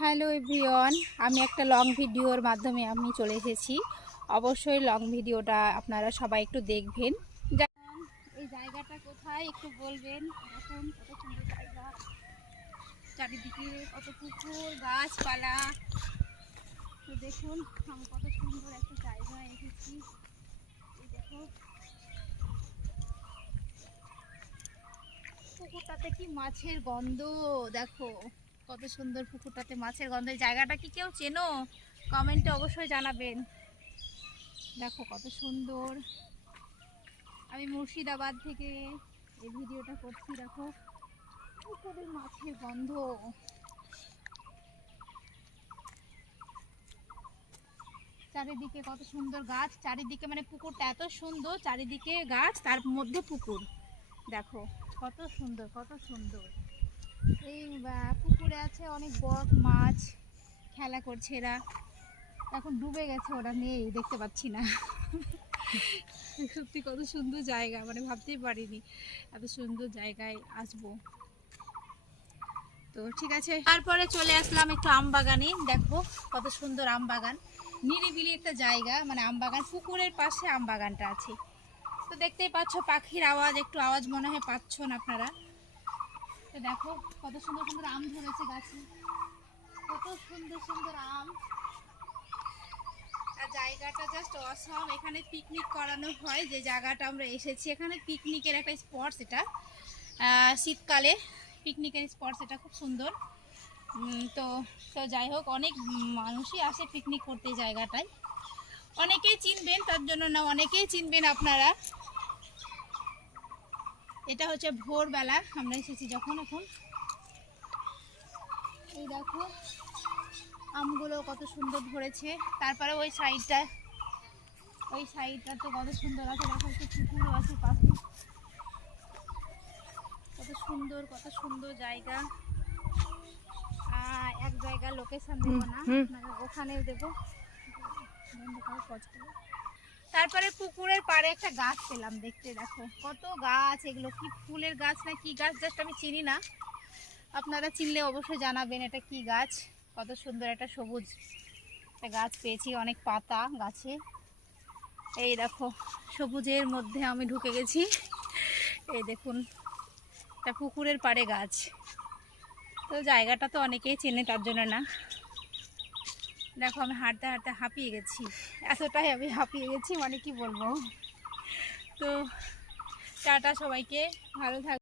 Hello everyone, আমি একটা long ভিডিওর মাধ্যমে আমি চলে এসেছি। অবশ্যই লং ভিডিওটা আপনারা সবাই একটু দেখবেন। যেমন এই জায়গাটা কোথায় একটু বলবেন। দেখুন কত সুন্দর জায়গা, চারিদিকে কত পুকুর গাছপালা। তো দেখুন আমি কত সুন্দর একটা জায়গায় এসেছি। এই দেখো পুকুরটাতে কি মাছের গন্ধ, দেখো কত সুন্দর পুকুরটাতে মাছের গন্ধ। এই জায়গাটা কি কেউ চেনো? কমেন্টে অবশ্যই জানাবেন। দেখো কত সুন্দর। আমি মুর্শিদাবাদ থেকে এই ভিডিওটা করছি। দেখো পুকুরের মাছের গন্ধ, চারিদিকে কত সুন্দর গাছ, চারিদিকে মানে পুকুরটা এত সুন্দর, চারিদিকে গাছ তার মধ্যে পুকুর। দেখো কত সুন্দর কত সুন্দর। এই পুকুরে আছে অনেক বক মাছ, খেলা করছে এরা। এখন ডুবে গেছে, ওরা নেই, দেখতে পাচ্ছি না। সত্যি কত সুন্দর জায়গা, মানে ভাবতেই পারিনি এত সুন্দর জায়গায় আসবো। তো ঠিক আছে, তারপরে চলে আসলাম একটু আম বাগানে। দেখো কত সুন্দর আম বাগান, নিরিবিলি একটা জায়গা, মানে আম বাগান, পুকুরের পাশে আম বাগানটা আছে। তো দেখতেই পাচ্ছ পাখির আওয়াজ, একটু আওয়াজ মনে হয় পাচ্ছ না আপনারা। তো দেখো কত সুন্দর সুন্দর আম ধরেছে গাছে, কত সুন্দর সুন্দর আম। আর জায়গাটা জাস্ট অসম। এখানে পিকনিক করানো হয়, যে জায়গাটা আমরা এসেছি এখানে পিকনিকের একটা স্পটস। এটা শীতকালে পিকনিকের স্পটস, এটা খুব সুন্দর। তো তো যাই হোক, অনেক মানুষই আসে পিকনিক করতে জায়গাটায়। অনেকেই চিনবেন, তার জন্য না, অনেকেই চিনবেন আপনারা। এটা হচ্ছে ভোরবেলা আমরা এসেছি যখন। এখন এই দেখো আমগুলো কত সুন্দর ধরেছে। তারপরে ওই সাইডটা তো কত সুন্দর আছে। দেখো একটু পুকুরও আছে পাশে, কত সুন্দর কত সুন্দর জায়গা। এক জায়গা লোকেশন দেবো না, ওখানেও দেবো। তারপরে পুকুরের পাড়ে একটা গাছ পেলাম দেখতে। দেখো কত গাছ, এগুলো কি ফুলের গাছ না কি গাছ জাস্ট আমি চিনি না, আপনারা চিনলে অবশ্যই জানাবেন এটা কি গাছ। কত সুন্দর একটা সবুজ একটা গাছ পেয়েছি, অনেক পাতা গাছে। এই দেখো সবুজের মধ্যে আমি ঢুকে গেছি। এই দেখুন এটা পুকুরের পাড়ে গাছ। তো জায়গাটা তো অনেকেই চেনে, তার জন্য না। দেখো আমি হাঁটতে হাঁটতে হাঁপিয়ে গেছি, এতটাই আমি হাঁপিয়ে গেছি, মানে কি বলবো। তো টাটা সবাইকে, ভালো থাকবে।